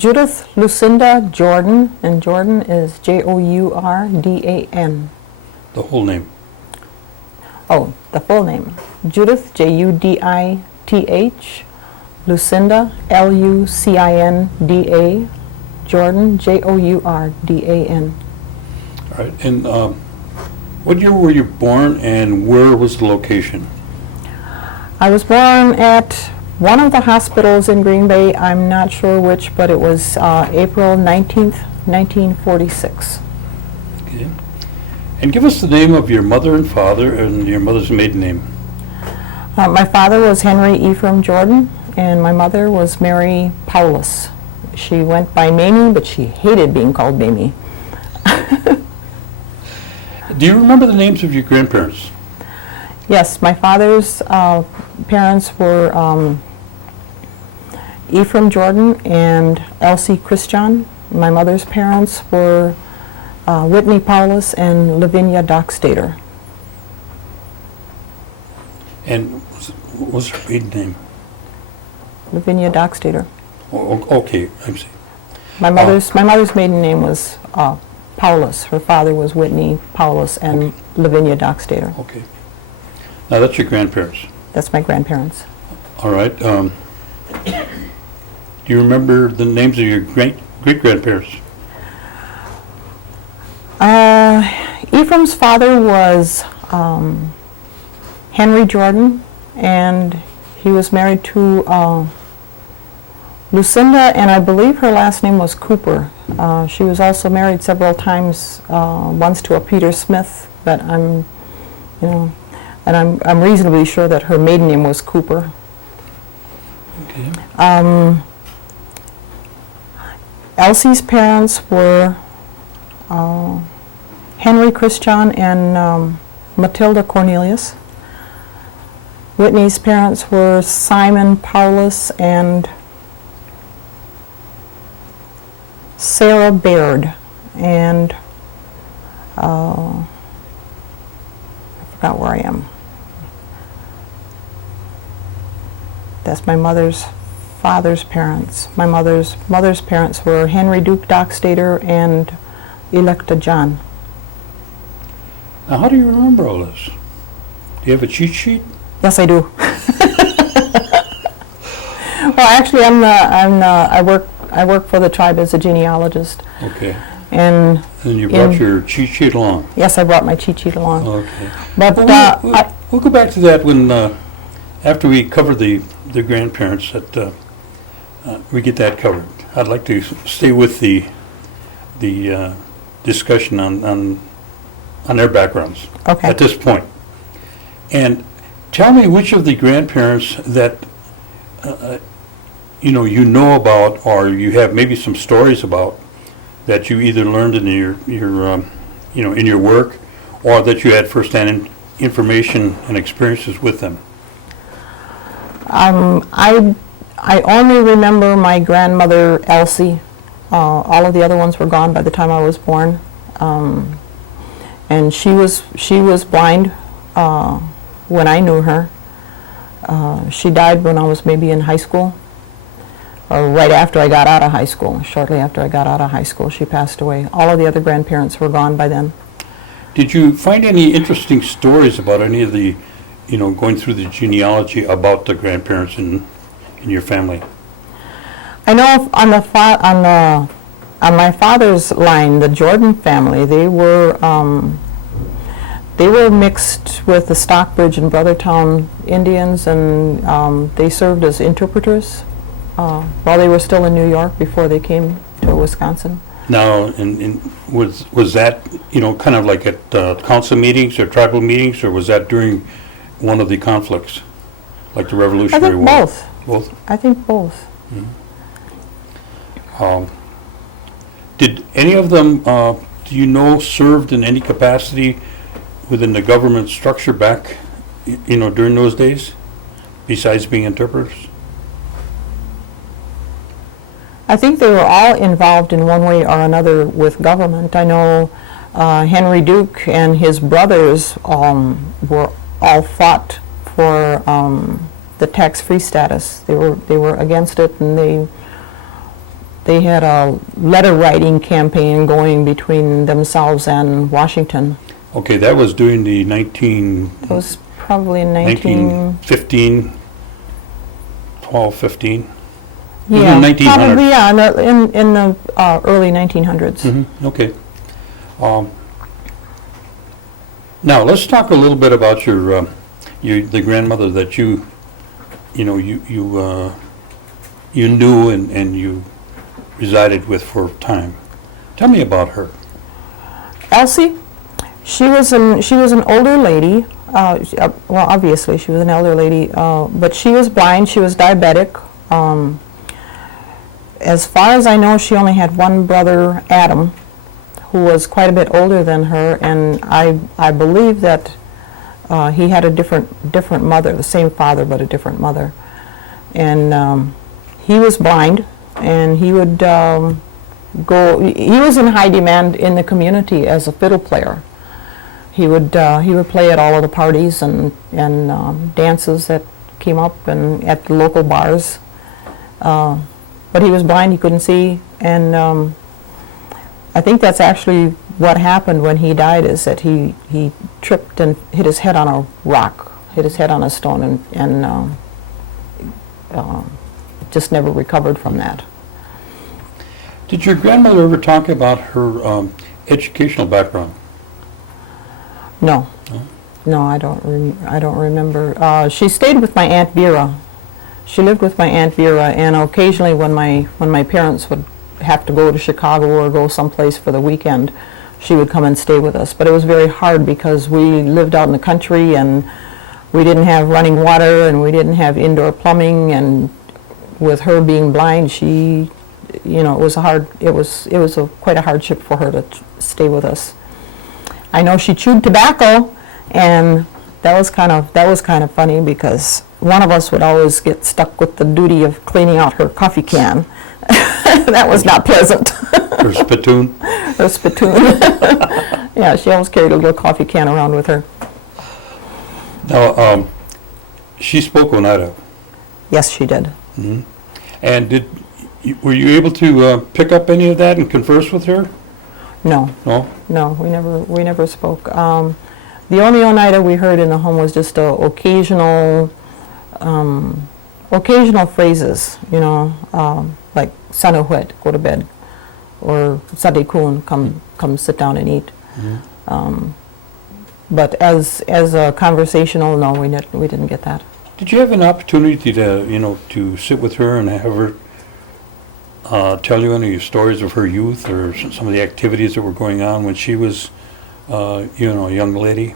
Judith, Lacinda, Jourdan, and Jourdan is Jourdan. The whole name. Oh, the full name. Judith, Judith, Lacinda, Lucinda, Jourdan, Jourdan. All right. And what year were you born, and where was the location? I was born at one of the hospitals in Green Bay. I'm not sure which, but it was April 19th, 1946. Okay. And give us the name of your mother and father and your mother's maiden name. My father was Henry Ephraim Jourdan, and my mother was Mary Paulus. She went by Mamie, but she hated being called Mamie. Do you remember the names of your grandparents? Yes, my father's parents were Ephraim Jourdan and Elsie Christian. My mother's parents were Whitney Paulus and Lavinia Dockstader. And what was her maiden name? Lavinia Dockstader. Oh, okay, I see. My mother's maiden name was Paulus. Her father was Whitney Paulus and Okay. Lavinia Dockstader. Okay. Now that's your grandparents. That's my grandparents. All right. Do you remember the names of your great-grandparents? Ephraim's father was Henry Jourdan, and he was married to Lacinda, and I believe her last name was Cooper. She was also married several times, once to a Peter Smith, but I'm reasonably sure that her maiden name was Cooper. Okay. Elsie's parents were Henry Christian and Matilda Cornelius. Whitney's parents were Simon Paulus and Sarah Baird, and I forgot where I am. That's my mother's father's parents. My mother's parents were Henry Duke Dockstader and Electa John. Now, how do you remember all this? Do you have a cheat sheet? Yes, I do. Well, actually, I work for the tribe as a genealogist. Okay. And you brought your cheat sheet along? Yes, I brought my cheat sheet along. Okay. But we'll go back to that when after we cover the grandparents, that we get that covered. I'd like to stay with the discussion on their backgrounds Okay. at this point. And tell me which of the grandparents that you know about, or you have maybe some stories about, that you either learned in your in your work, or that you had firsthand information and experiences with them. I only remember my grandmother Elsie. All of the other ones were gone by the time I was born, and she was blind when I knew her. She died when I was maybe in high school, or right after I got out of high school. Shortly after I got out of high school, she passed away. All of the other grandparents were gone by then. Did you find any interesting stories about any of the, going through the genealogy about the grandparents in your family? I know on my father's line, the Jourdan family, they were mixed with the Stockbridge and Brothertown Indians, and they served as interpreters while they were still in New York before they came to Wisconsin. Now, was that kind of like at council meetings or tribal meetings, or was that during one of the conflicts, like the Revolutionary War? I think both. Both? I think both. Mm-hmm. Did any of them, served in any capacity within the government structure back, during those days, besides being interpreters? I think they were all involved in one way or another with government. I know Henry Duke and his brothers were all fought for the tax-free status. They were against it, and they had a letter writing campaign going between themselves and Washington. Okay, that was during the It was probably in 1915, 12, 15? Yeah, 1900. probably, yeah, in the early 1900s. Okay. Now, let's talk a little bit about the grandmother that you knew and you resided with for a time. Tell me about her. Elsie, she was an older lady. Well, obviously she was an elder lady, but she was blind. She was diabetic. As far as I know, she only had one brother, Adam, who was quite a bit older than her, and I believe that he had a different mother, the same father but a different mother. And he was blind, and he would he was in high demand in the community as a fiddle player. He would play at all of the parties and dances that came up and at the local bars. But he was blind, he couldn't see, and I think that's actually what happened when he died, is that he tripped and hit his head on a rock, hit his head on a stone, and just never recovered from that. Did your grandmother ever talk about her educational background? No. No, I don't remember. She stayed with my Aunt Vera. She lived with my Aunt Vera, and occasionally when my parents would have to go to Chicago or go someplace for the weekend, she would come and stay with us. But it was very hard because we lived out in the country, and we didn't have running water, and we didn't have indoor plumbing, and with her being blind, she, it was quite a hardship for her to stay with us. I know she chewed tobacco, and that was kind of funny because one of us would always get stuck with the duty of cleaning out her coffee can. That was not pleasant. Her spittoon? Her spittoon. Yeah, she always carried a little coffee can around with her. Now, she spoke Oneida. Yes, she did. Mm-hmm. And were you able to pick up any of that and converse with her? No. No? No, we never spoke. The only Oneida we heard in the home was just occasional phrases, like "Sanuhuet," go to bed, or "Sadekun," come sit down and eat. Mm-hmm. But as a conversational, no, we didn't get that. Did you have an opportunity to sit with her and have her tell you any stories of her youth or some of the activities that were going on when she was, a young lady?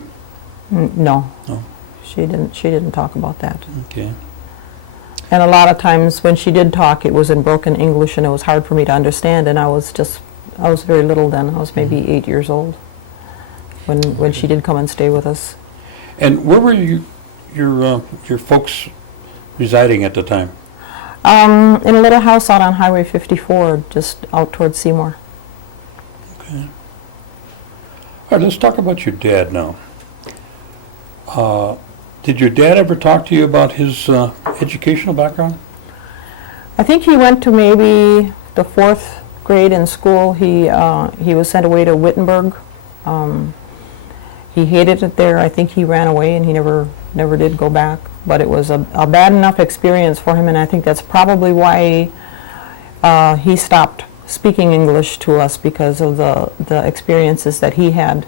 No. No. She didn't talk about that. Okay. And a lot of times when she did talk, it was in broken English, and it was hard for me to understand. And I was very little then. I was maybe 8 years old when she did come and stay with us. And where were your folks residing at the time? In a little house out on Highway 54, just out towards Seymour. Okay. All right, let's talk about your dad now. Did your dad ever talk to you about his educational background? I think he went to maybe the 4th grade in school. He was sent away to Wittenberg. He hated it there. I think he ran away, and he never did go back. But it was a bad enough experience for him, and I think that's probably why he stopped speaking English to us, because of the experiences that he had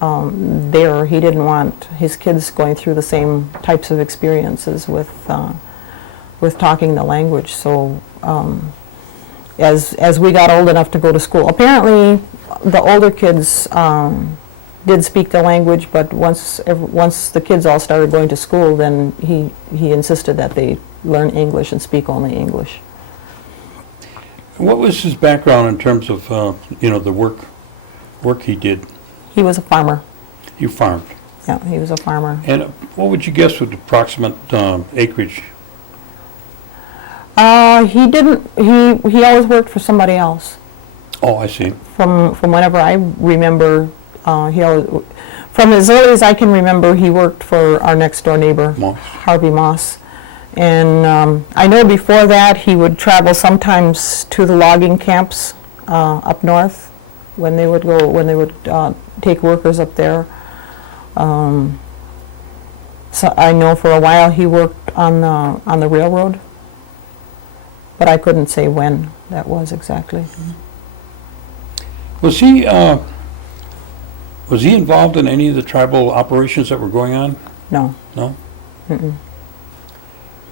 there. He didn't want his kids going through the same types of experiences with talking the language. So as we got old enough to go to school, apparently the older kids did speak the language, but once the kids all started going to school, then he insisted that they learn English and speak only English. What was his background in terms of the work he did? He was a farmer. You farmed? Yeah, he was a farmer. And what would you guess would the approximate acreage? He didn't. He always worked for somebody else. Oh, I see. From whenever I remember, from as early as I can remember, he worked for our next door neighbor, Moss. Harvey Moss, And I know before that he would travel sometimes to the logging camps up north when they would take workers up there. So I know for a while he worked on the railroad, but I couldn't say when that was exactly. Was he involved in any of the tribal operations that were going on? No. No? Mm-mm.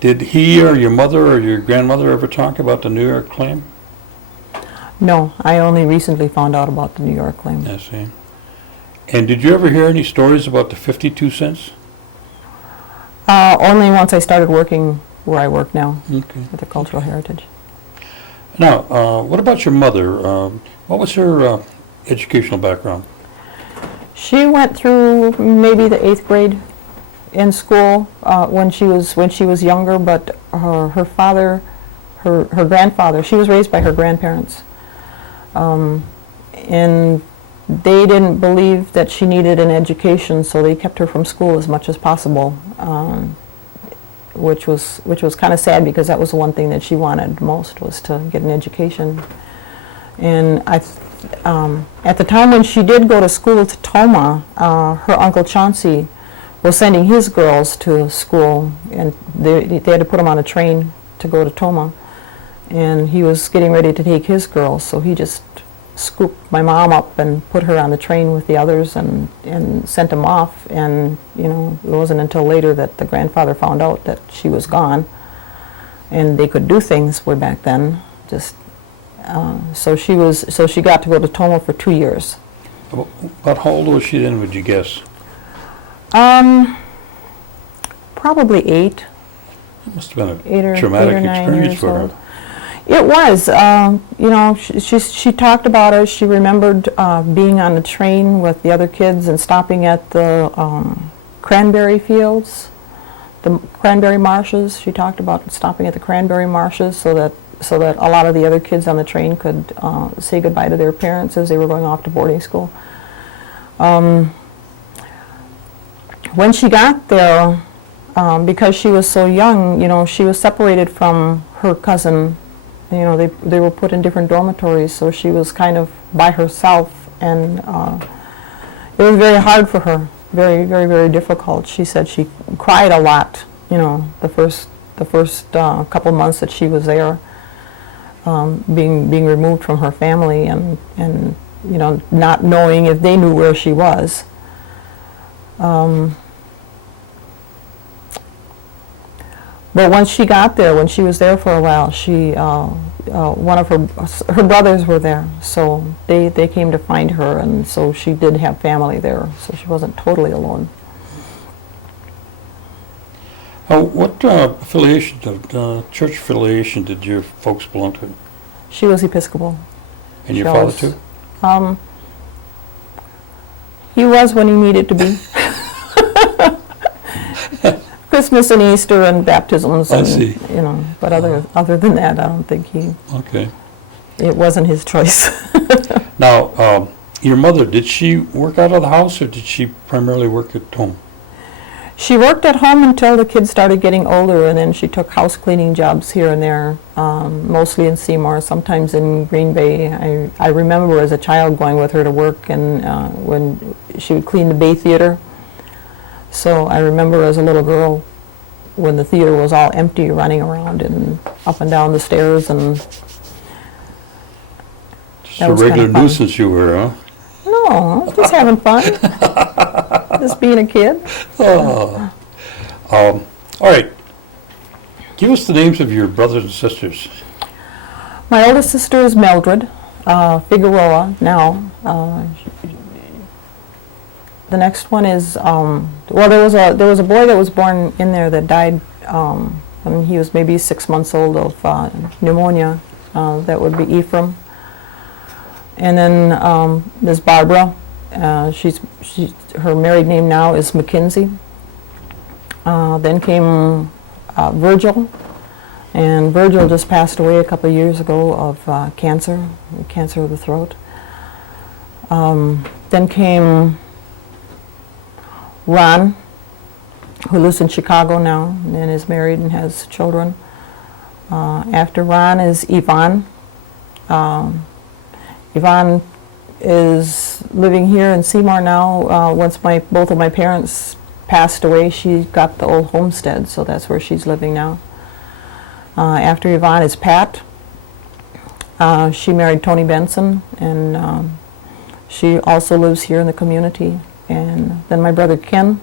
Did he or your mother or your grandmother ever talk about the New York claim? No, I only recently found out about the New York claim. I see. And did you ever hear any stories about the 52 cents? Only once I started working where I work now, Okay. with the Cultural Heritage. Now, what about your mother? What was her educational background? She went through maybe the 8th grade in school when she was younger, but her father, her grandfather, she was raised by her grandparents, and they didn't believe that she needed an education, so they kept her from school as much as possible, which was kind of sad because that was the one thing that she wanted most, was to get an education. And at the time when she did go to school to Toma, her uncle Chauncey was sending his girls to school, and they had to put them on a train to go to Toma, and he was getting ready to take his girls, so he just scooped my mom up and put her on the train with the others and sent them off. And it wasn't until later that the grandfather found out that she was gone, and they could do things way back then. So she got to go to Toma for 2 years. About how old was she then, would you guess? Probably 8. It must have been a 8 or traumatic 9 experience years for her. old. It was. She talked about it. She remembered being on the train with the other kids and stopping at the cranberry fields, the cranberry marshes. She talked about stopping at the cranberry marshes so that a lot of the other kids on the train could say goodbye to their parents as they were going off to boarding school. When she got there, because she was so young, she was separated from her cousin. They were put in different dormitories, so she was kind of by herself, and it was very hard for her, very, very, very difficult. She said she cried a lot, the first couple months that she was there, being removed from her family and not knowing if they knew where she was. But once she got there, when she was there for a while, one of her brothers were there, so they came to find her, and so she did have family there, so she wasn't totally alone. What church affiliation did your folks belong to? She was Episcopal. And your father too? He was when he needed to be. Christmas and Easter and baptisms. I see. But other than that, I don't think he. Okay. It wasn't his choice. Now, your mother, did she work out of the house, or did she primarily work at home? She worked at home until the kids started getting older, and then she took house cleaning jobs here and there, mostly in Seymour, sometimes in Green Bay. I remember as a child going with her to work, and when she would clean the Bay Theater. So I remember as a little girl when the theater was all empty, running around and up and down the stairs, and Just a regular nuisance you were, huh? No, just having fun. Just being a kid. Oh. All right. Give us the names of your brothers and sisters. My oldest sister is Mildred Figueroa now. The next one is there was a boy that was born in there that died when he was maybe 6 months old of pneumonia. That would be Ephraim. And then there's Barbara. Her married name now is McKinsey. Then came Virgil, and Virgil just passed away a couple of years ago of cancer of the throat. Then came Ron, who lives in Chicago now and is married and has children. After Ron is Yvonne. Yvonne is living here in Seymour now. Once both of my parents passed away, she got the old homestead, so that's where she's living now. After Yvonne is Pat. She married Tony Benson, and she also lives here in the community. And then my brother Ken.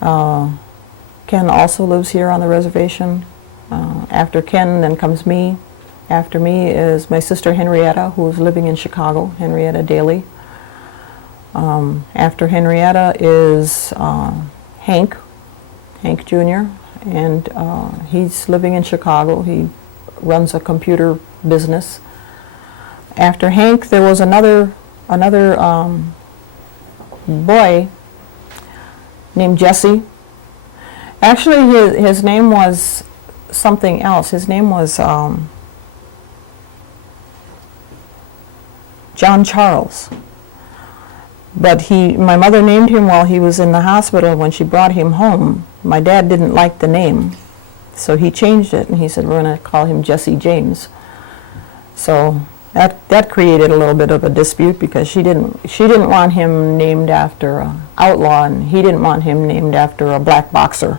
Ken also lives here on the reservation. After Ken, then comes me. After me is my sister Henrietta, who is living in Chicago, Henrietta Daly. After Henrietta is Hank Jr., and he's living in Chicago. He runs a computer business. After Hank, there was another boy named Jesse. Actually, his name was something else. His name was John Charles. But my mother named him while he was in the hospital. When she brought him home, my dad didn't like the name, so he changed it, and he said, we're going to call him Jesse James. So that created a little bit of a dispute, because she didn't want him named after an outlaw, and he didn't want him named after a black boxer.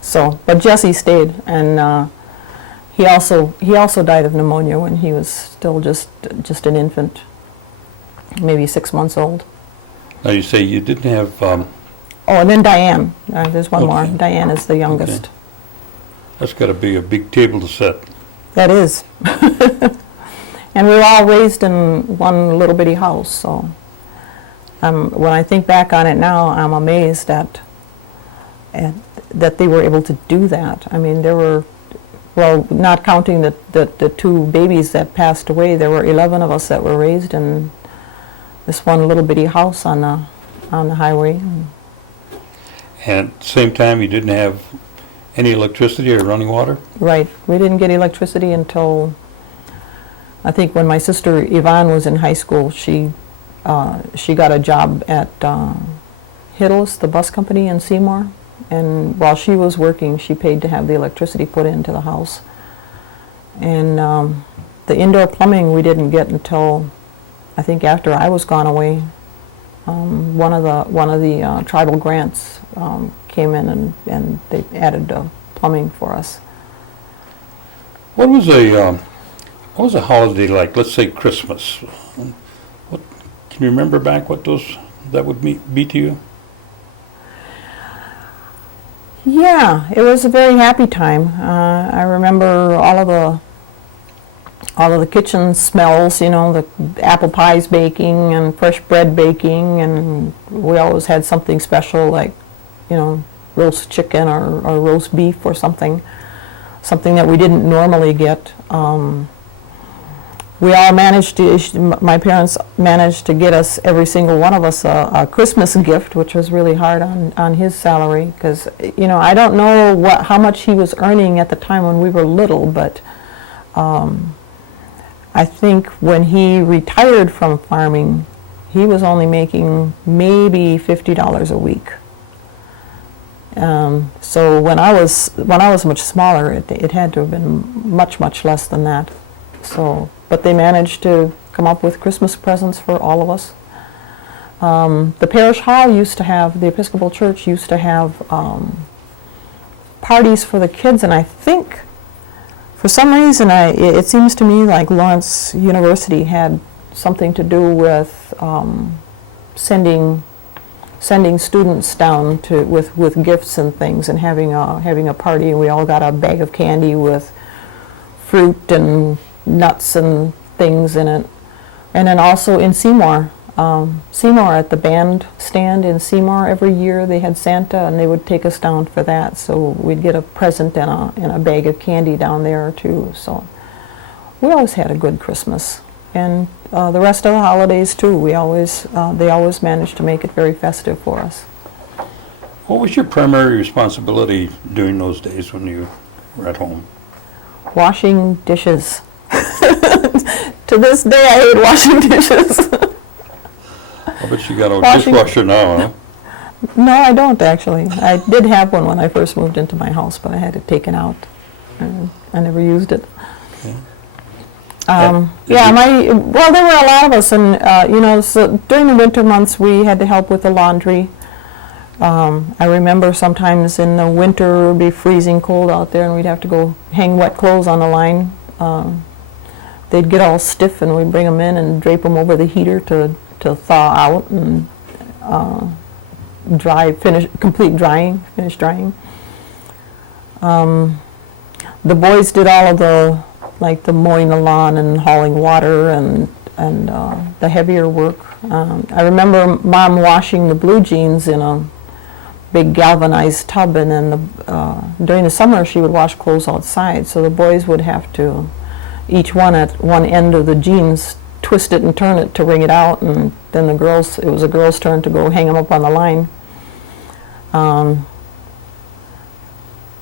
So, but Jesse stayed, and he also died of pneumonia when he was still just an infant, maybe 6 months old. Now you say you didn't have... Oh, and then Diane. There's one more. Okay. Diane is the youngest. Okay. That's got to be a big table to set. That is. And we were all raised in one little bitty house, so when I think back on it now, I'm amazed that they were able to do that. I mean, there were, well, not counting the two babies that passed away, there were 11 of us that were raised in this one little bitty house on the highway. And at the same time, you didn't have any electricity or running water? Right. We didn't get electricity until, I think, when my sister Yvonne was in high school. She got a job at Hiddles, the bus company in Seymour. And while she was working, she paid to have the electricity put into the house. And the indoor plumbing we didn't get until, I think, after I was gone away. One of the tribal grants came in, and they added plumbing for us. What was a holiday like? Let's say Christmas. Can you remember back what that would be to you? Yeah, it was a very happy time. I remember all of the kitchen smells, the apple pies baking and fresh bread baking, and we always had something special like, roast chicken or roast beef or something that we didn't normally get. My parents managed to get us, every single one of us, a Christmas gift, which was really hard on his salary, because, I don't know how much he was earning at the time when we were little, but I think when he retired from farming, he was only making maybe $50 a week. So when I was much smaller, it had to have been much, much less than that. So, but they managed to come up with Christmas presents for all of us. The parish hall the Episcopal Church used to have parties for the kids, and I think, for some reason, it seems to me like Lawrence University had something to do with sending students down with gifts and things, and having a party. And we all got a bag of candy with fruit and nuts and things in it. And then also in Seymour, at the band stand in Seymour, every year they had Santa, and they would take us down for that. So we'd get a present and a bag of candy down there too. So we always had a good Christmas, and the rest of the holidays too. They always managed to make it very festive for us. What was your primary responsibility during those days when you were at home? Washing dishes. To this day, I hate washing dishes. I bet you got a dishwasher now, huh? No, I don't actually. I did have one when I first moved into my house, but I had it taken out. And I never used it. Well, there were a lot of us, and so during the winter months we had to help with the laundry. I remember sometimes in the winter it would be freezing cold out there, and we'd have to go hang wet clothes on the line. They'd get all stiff, and we'd bring them in and drape them over the heater to thaw out and finish drying. The boys did all of the mowing the lawn and hauling water and the heavier work. I remember Mom washing the blue jeans in a big galvanized tub, and then during the summer she would wash clothes outside. So the boys would have to, each one at one end of the jeans, twist it and turn it to wring it out, and then it was the girls' turn to go hang them up on the line.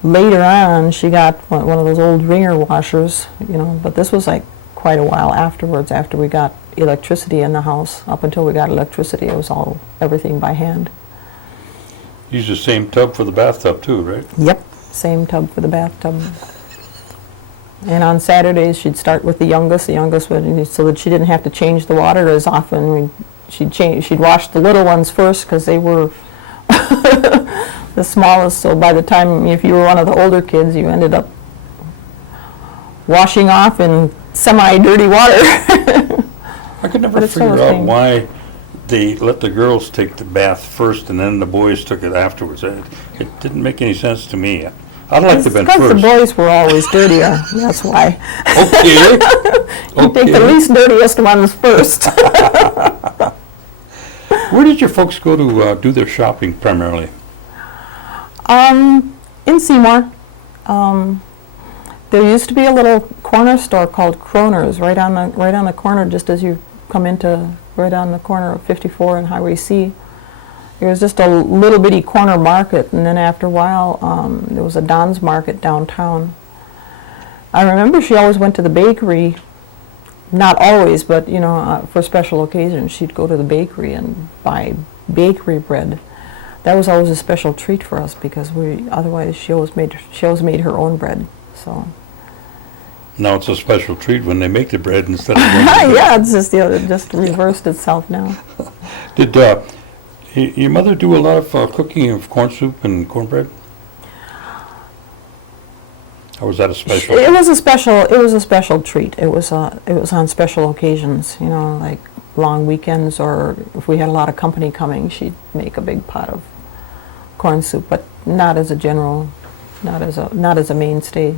Later on, she got one of those old wringer washers, but this was like quite a while afterwards, after we got electricity in the house. Up until we got electricity, it was everything by hand. Use the same tub for the bathtub too, right? Yep, same tub for the bathtub. And on Saturdays, she'd start with the youngest. The youngest would, so that she didn't have to change the water as often. She'd wash the little ones first, because they were the smallest. So by the time, if you were one of the older kids, you ended up washing off in semi-dirty water. I could never figure out why they let the girls take the bath first and then the boys took it afterwards. It didn't make any sense to me. I'd like to have been first. Because the boys were always dirtier, that's why. Okay. You take the least dirtiest ones first. Where did your folks go to do their shopping primarily? In Seymour. There used to be a little corner store called Kroner's right on the corner, just as you come into right on the corner of 54 and Highway C. It was just a little bitty corner market, and then after a while there was a Don's Market downtown. I remember she always went to the bakery, not always, but for special occasions she'd go to the bakery and buy bakery bread. That was always a special treat for us, because otherwise she always made her own bread. So now it's a special treat when they make the bread instead of yeah, it's just just reversed itself now. Did your mother do a lot of cooking of corn soup and cornbread? Or was that a special? It was a special treat. It was on special occasions, like long weekends, or if we had a lot of company coming, she'd make a big pot of corn soup, but not as a mainstay.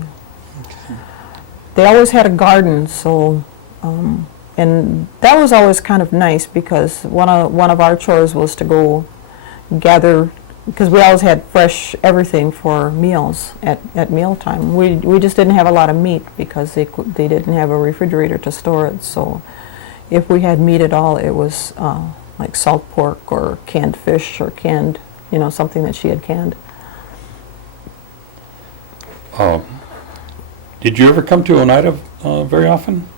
Okay. They always had a garden, so and that was always kind of nice, because one of our chores was to go gather, because we always had fresh everything for meals at mealtime. We just didn't have a lot of meat, because they didn't have a refrigerator to store it. So if we had meat at all, it was like salt pork or canned fish or canned, something that she had canned. Did you ever come to Oneida very often?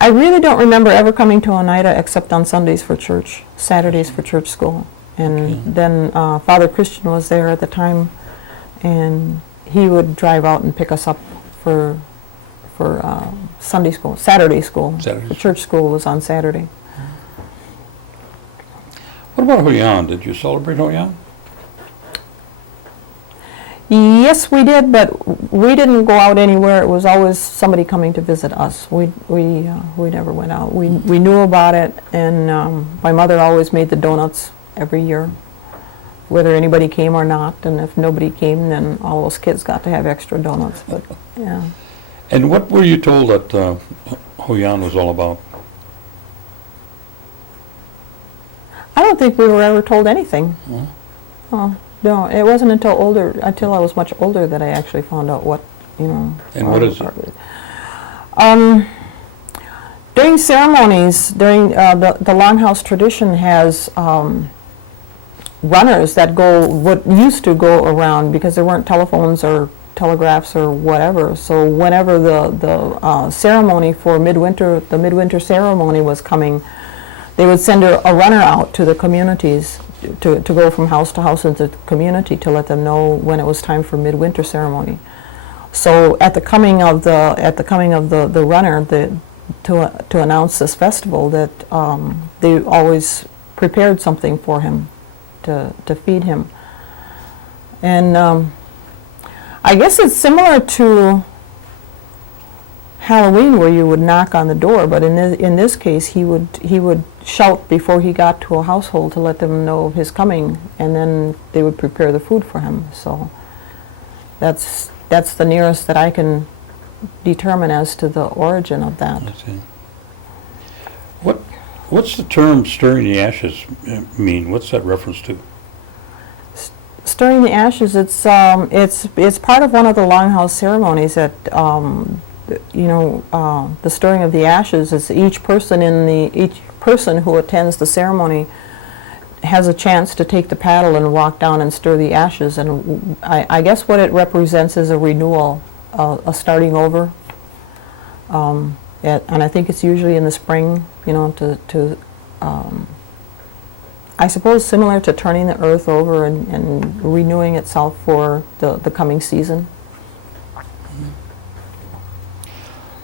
I really don't remember ever coming to Oneida except on Sundays for church, Saturdays for church school. And then Father Christian was there at the time, and he would drive out and pick us up for Sunday school, Saturday school. The church school was on Saturday. What about Jourdan? Did you celebrate Jourdan? Yes, we did, but we didn't go out anywhere. It was always somebody coming to visit us. We never went out. We knew about it, and my mother always made the donuts every year, whether anybody came or not. And if nobody came, then all those kids got to have extra donuts. But yeah. And what were you told that Jourdan was all about? I don't think we were ever told anything. Oh. No, it wasn't until I was much older, that I actually found out what, And what is it? During ceremonies, the Longhouse tradition has runners that used to go around, because there weren't telephones or telegraphs or whatever. So whenever the ceremony for the midwinter ceremony was coming, they would send a runner out to the communities to go from house to house into the community to let them know when it was time for midwinter ceremony. So at the coming of the runner, to announce this festival, that they always prepared something for him to feed him. And I guess it's similar to Halloween, where you would knock on the door, but in this case he would shout before he got to a household to let them know of his coming, and then they would prepare the food for him. So that's the nearest that I can determine as to the origin of that. I see. What's the term "stirring the ashes" mean? What's that reference to? Stirring the ashes, it's part of one of the longhouse ceremonies that the stirring of the ashes is each person who attends the ceremony has a chance to take the paddle and walk down and stir the ashes, and I guess what it represents is a renewal, a starting over. And I think it's usually in the spring, I suppose similar to turning the earth over and renewing itself for the coming season.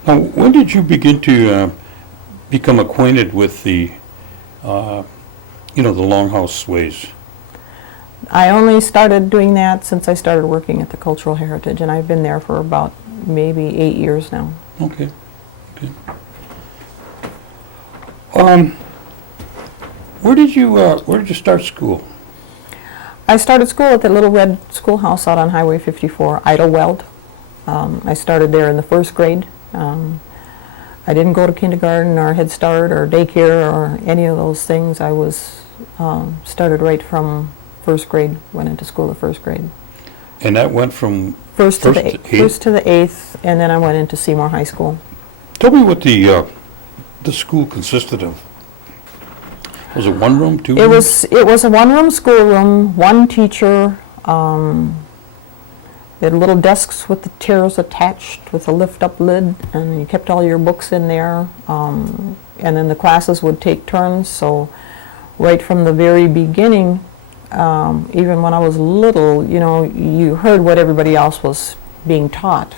Now, when did you begin to become acquainted with the longhouse ways? I only started doing that since I started working at the Cultural Heritage, and I've been there for about maybe 8 years now. Okay. Where did you start school? I started school at the Little Red Schoolhouse out on Highway 54, Idlewild. I started there in the first grade. I didn't go to kindergarten or Head Start or daycare or any of those things. I was started right from first grade, went into school the first grade. And that went from First to the eighth, and then I went into Seymour High School. Tell me what the school consisted of. Was it one room, two rooms? It was a one-room schoolroom, one teacher. They had little desks with the chairs attached with a lift-up lid, and you kept all your books in there. And then the classes would take turns. So right from the very beginning, even when I was little, you heard what everybody else was being taught.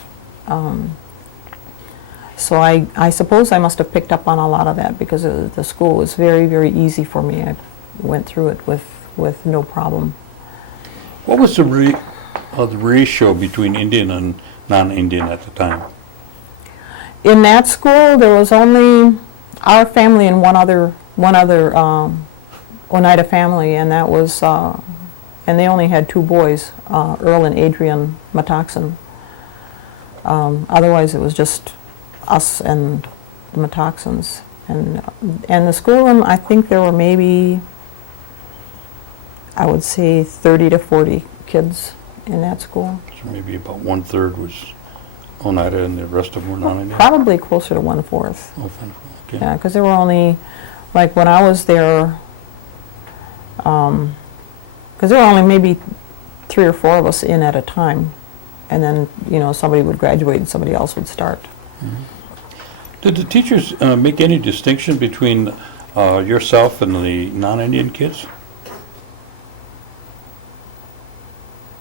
So I suppose I must have picked up on a lot of that, because the school was very, very easy for me. I went through it with no problem. What was the ratio between Indian and non-Indian at the time? In that school, there was only our family and one other Oneida family, and that was, and they only had 2 boys, Earl and Adrian Matoxin. Otherwise, it was just us and the Matoxins. And the schoolroom, I think there were maybe, I would say 30 to 40 kids in that school. So maybe about 1/3 was Oneida and the rest of them were non-Indian? Probably closer to 1/4. Oh, okay. Yeah, because there were only, like when I was there, because there were only maybe 3 or 4 of us in at a time, and then somebody would graduate and somebody else would start. Mm-hmm. Did the teachers make any distinction between yourself and the non-Indian kids?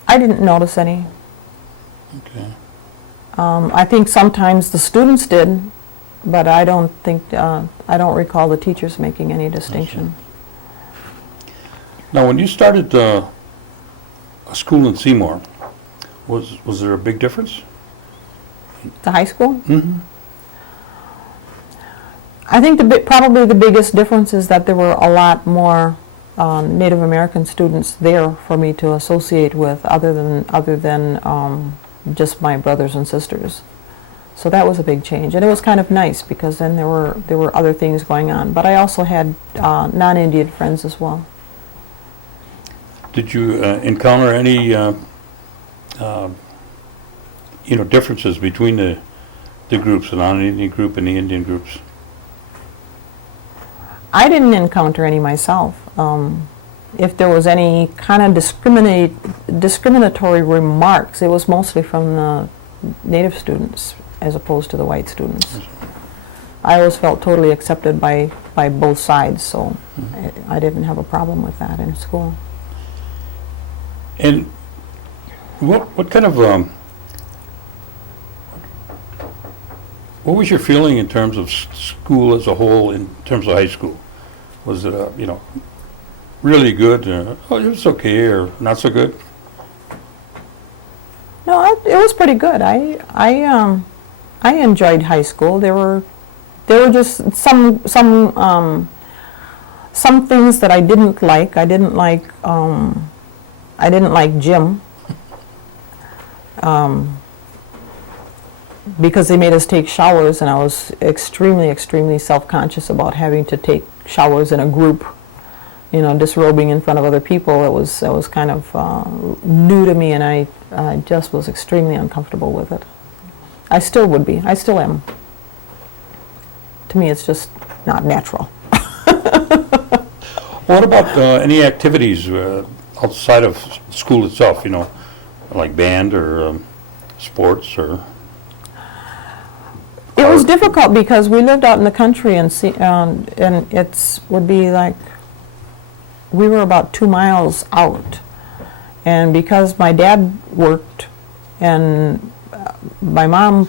I didn't notice any. Okay. I think sometimes the students did, but I don't recall the teachers making any distinction. Now, when you started a school in Seymour, was there a big difference? The high school? Mm-hmm. I think probably the biggest difference is that there were a lot more Native American students there for me to associate with, other than just my brothers and sisters. So that was a big change, and it was kind of nice, because then there were other things going on. But I also had non-Indian friends as well. Did you encounter any differences between the groups, the non-Indian group and the Indian groups? I didn't encounter any myself. If there was any kind of discriminatory remarks, it was mostly from the Native students as opposed to the white students. I always felt totally accepted by both sides, so I didn't have a problem with that in school. And what kind of, what was your feeling in terms of school as a whole, in terms of high school? Was it, really good, oh, it was okay, or not so good? No, it was pretty good. I enjoyed high school. There were just some things that I didn't like. I didn't like gym. Because they made us take showers, and I was extremely self-conscious about having to take showers in a group, disrobing in front of other people. It was kind of new to me, and I just was extremely uncomfortable with it. I still would be. I still am. To me, it's just not natural. What about any activities outside of school itself, like band or sports or? It was difficult because we lived out in the country, and would be like, we were about 2 miles out, and because my dad worked and my mom,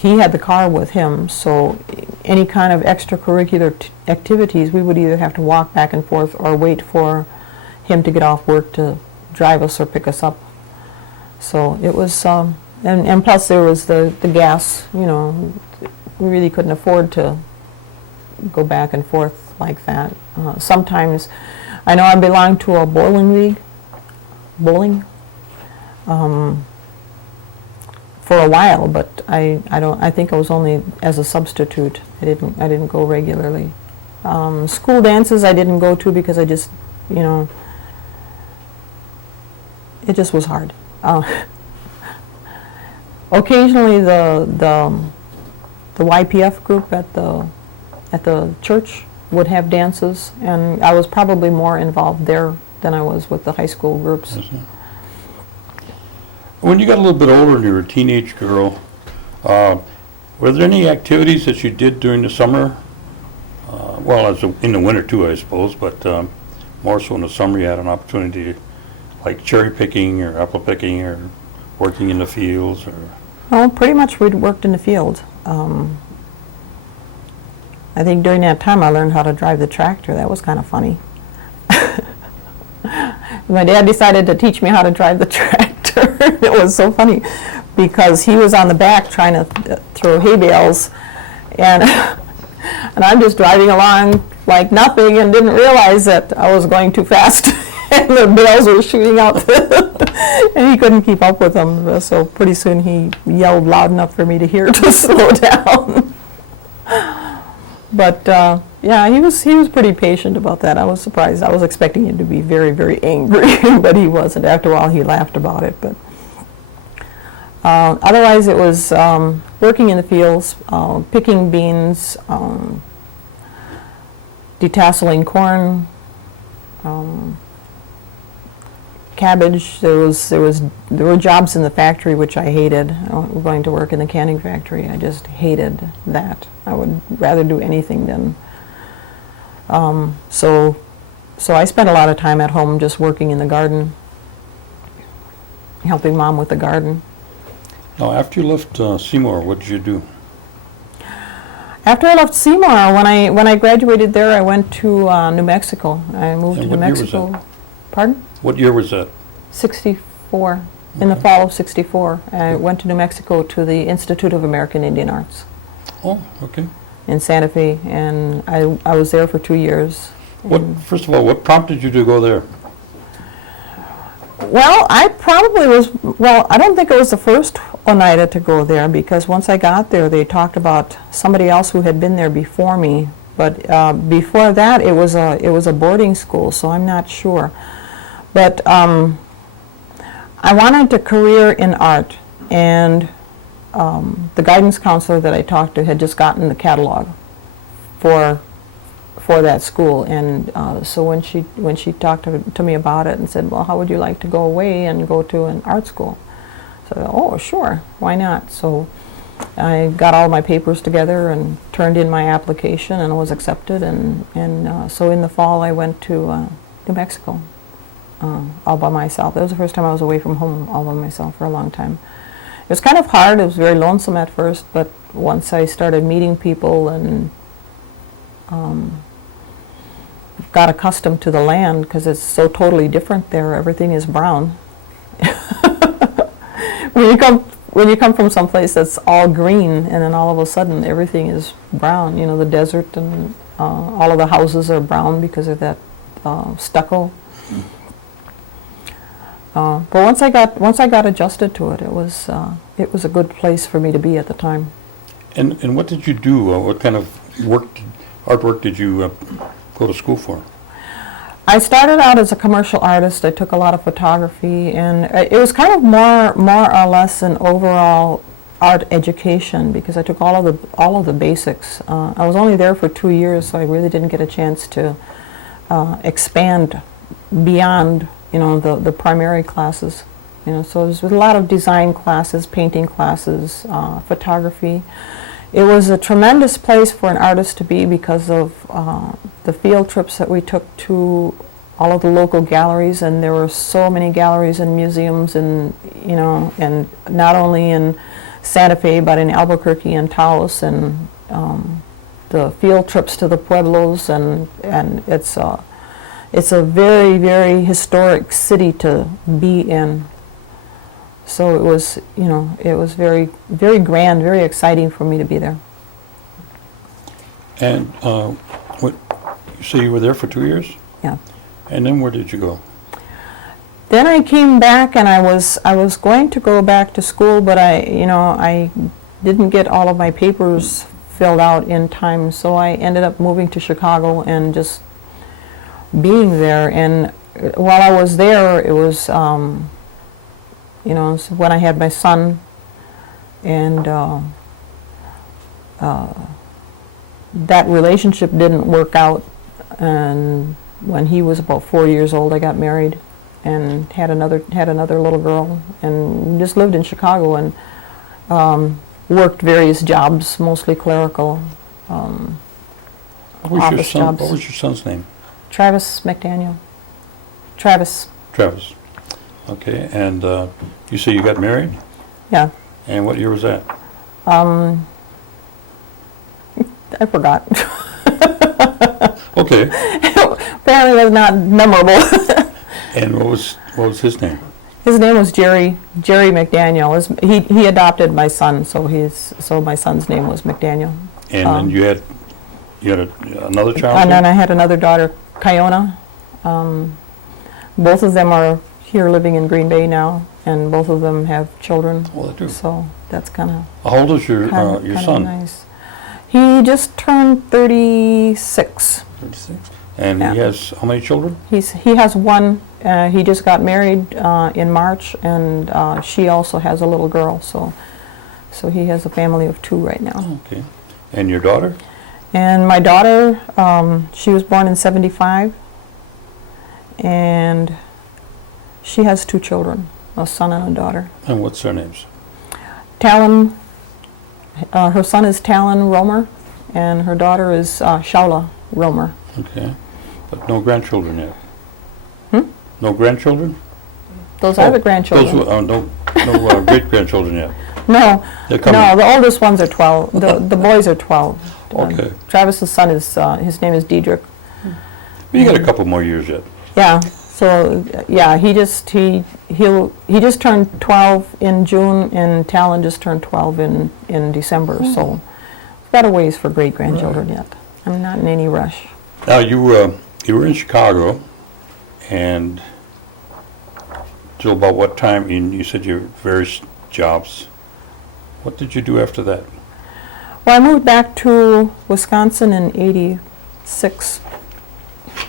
he had the car with him, so any kind of extracurricular activities, we would either have to walk back and forth or wait for him to get off work to drive us or pick us up. So it was, and plus there was the gas, we really couldn't afford to go back and forth like that. Sometimes, I know I belonged to a bowling league, for a while, but I think I was only as a substitute. I didn't go regularly. School dances I didn't go to because I just, it just was hard. Occasionally the YPF group at the church would have dances, and I was probably more involved there than I was with the high school groups. Mm-hmm. When you got a little bit older and you were a teenage girl, were there any activities that you did during the summer? In the winter too, I suppose, but more so in the summer you had an opportunity to, like cherry picking or apple picking or working in the fields or? Well, pretty much we'd worked in the field. I think during that time I learned how to drive the tractor. That was kind of funny. My dad decided to teach me how to drive the tractor. It was so funny because he was on the back trying to throw hay bales, and I'm just driving along like nothing and didn't realize that I was going too fast and the bales were shooting out and he couldn't keep up with them. So pretty soon he yelled loud enough for me to hear to slow down. But yeah, he was pretty patient about that. I was surprised. I was expecting him to be very angry, but he wasn't. After a while, he laughed about it. But otherwise, it was working in the fields, picking beans, detasseling corn, cabbage. There were jobs in the factory which I hated. Going to work in the canning factory, I just hated that. I would rather do anything than. So I spent a lot of time at home just working in the garden, helping Mom with the garden. Now, after you left Seymour, what did you do? After I left Seymour, when I graduated there, I went to New Mexico. I moved to New Mexico. What year was that? Pardon? What year was that? 64. In the fall of 64, I went to New Mexico to the Institute of American Indian Arts. Oh, okay. In Santa Fe, and I was there for 2 years. First of all, what prompted you to go there? Well, I don't think I was the first Oneida to go there, because once I got there, they talked about somebody else who had been there before me. But before that, it was a boarding school, so I'm not sure. But I wanted a career in art, and the guidance counselor that I talked to had just gotten the catalog for that school, and so when she talked to me about it and said, well, how would you like to go away and go to an art school? So, oh, sure, why not? So I got all my papers together and turned in my application and was accepted, and so in the fall I went to New Mexico all by myself. That was the first time I was away from home all by myself for a long time. It was kind of hard. It was very lonesome at first, but once I started meeting people and got accustomed to the land, because it's so totally different there. Everything is brown. When you come from someplace that's all green, and then all of a sudden everything is brown. You know, the desert, and all of the houses are brown because of that stucco. But once I got adjusted to it, it was a good place for me to be at the time. And what did you do? What kind of artwork did you go to school for? I started out as a commercial artist. I took a lot of photography, and it was kind of more or less an overall art education, because I took all of the basics. I was only there for 2 years, so I really didn't get a chance to expand beyond, you know, the primary classes. You know, so there was a lot of design classes, painting classes, photography. It was a tremendous place for an artist to be because of the field trips that we took to all of the local galleries, and there were so many galleries and museums, and you know, and not only in Santa Fe but in Albuquerque and Taos, and the field trips to the pueblos, and it's a very, very historic city to be in. So it was, you know, it was very, very grand, very exciting for me to be there. And so you were there for 2 years? Yeah. And then where did you go? Then I came back, and I was going to go back to school, but I didn't get all of my papers filled out in time, so I ended up moving to Chicago and just being there. And while I was there, it was you know, so when I had my son, and that relationship didn't work out, and when he was about 4 years old, I got married and had another little girl, and just lived in Chicago and worked various jobs, mostly clerical office jobs. What was your son's name? Travis McDaniel. Travis. Travis. Okay, and you say you got married? Yeah. And what year was that? I forgot. Okay. Apparently it was not memorable. And what was his name? His name was Jerry McDaniel. He adopted my son, so my son's name was McDaniel. And then you had another child? And then I had another daughter, Kiona. Both of them are here living in Green Bay now, and both of them have children. Well, they do. So that's kind of How old is your son? Nice. He just turned 36. 36. And Yeah. he has how many children? He has one. He just got married in March, and she also has a little girl. So he has a family of 2 right now. Okay. And your daughter? And my daughter, she was born in '75, and she has 2 children, a son and a daughter. And what's their names? Talon, her son is Talon Romer, and her daughter is Shaula Romer. Okay. But no grandchildren yet? Hmm? No grandchildren? Those are the grandchildren. No great-grandchildren yet? No, They're coming. no, the oldest ones are 12. The boys are 12. Okay. Travis's son is, his name is Diedrich. But you got a couple more years yet. Yeah. So yeah, he just turned 12 in June, and Talon just turned 12 in December. So we've got a ways for great grandchildren yet. I'm not in any rush. Now you were in Chicago, and till about what time? You said your various jobs. What did you do after that? Well, I moved back to Wisconsin in '86